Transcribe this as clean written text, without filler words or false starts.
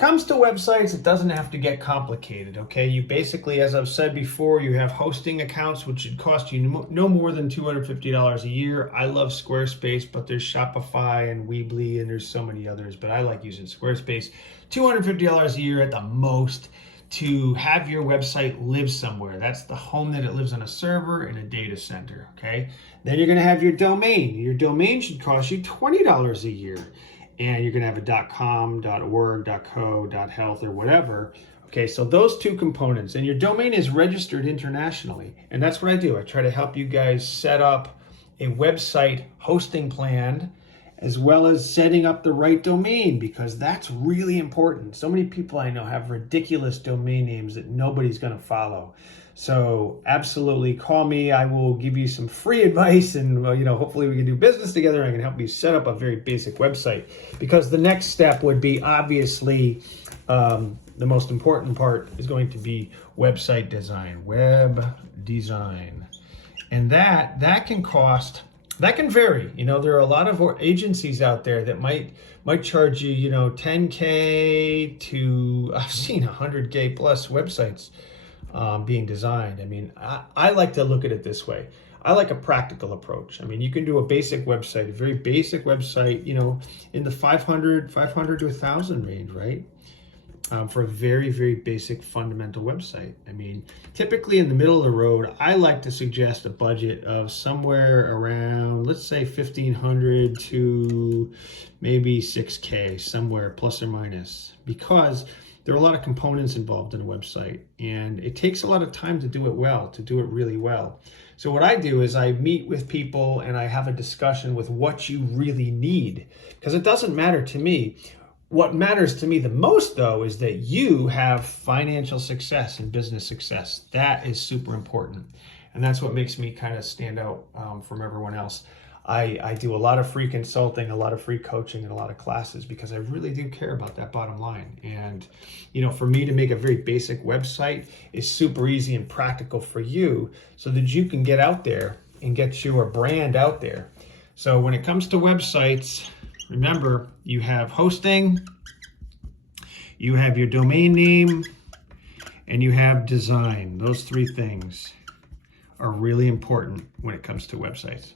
Comes to websites, it doesn't have to get complicated, okay? You basically, as I've said before, you have hosting accounts, which should cost you no more than $250 a year. I love Squarespace, but there's Shopify and Weebly, and there's so many others, but I like using Squarespace. $250 a year at the most to have your website live somewhere. That's the home that it lives on a server in a data center, okay? Then you're gonna have your domain. Your domain should cost you $20 a year. And you're gonna have a .com, .org, .co, .health, or whatever. Okay, so those two components, and your domain is registered internationally. And that's what I do. I try to help you guys set up a website hosting plan, as well as setting up the right domain, because that's really important. So many people I know have ridiculous domain names that nobody's gonna follow. So absolutely call me. I will give you some free advice, and hopefully we can do business together. I can help you set up a very basic website, because the next step would be obviously the most important part is going to be website design, web design, and that can cost. That can vary. There are a lot of agencies out there that might charge you, $10K to, I've seen $100K plus websites being designed. I mean, I like to look at it this way. I like a practical approach. I mean, you can do a basic website, a very basic website, in the 500 to 1,000 range, right? For a very, very basic fundamental website. I mean, typically in the middle of the road, I like to suggest a budget of somewhere around, let's say 1,500 to maybe 6K, somewhere plus or minus, because there are a lot of components involved in a website, and it takes a lot of time to do it well, to do it really well. So what I do is I meet with people and I have a discussion with what you really need, because it doesn't matter to me. What matters to me the most, though, is that you have financial success and business success. That is super important. And that's what makes me kind of stand out from everyone else. I do a lot of free consulting, a lot of free coaching, and a lot of classes, because I really do care about that bottom line. And, for me to make a very basic website is super easy and practical for you, so that you can get out there and get your brand out there. So when it comes to websites, remember, you have hosting, you have your domain name, and you have design. Those three things are really important when it comes to websites.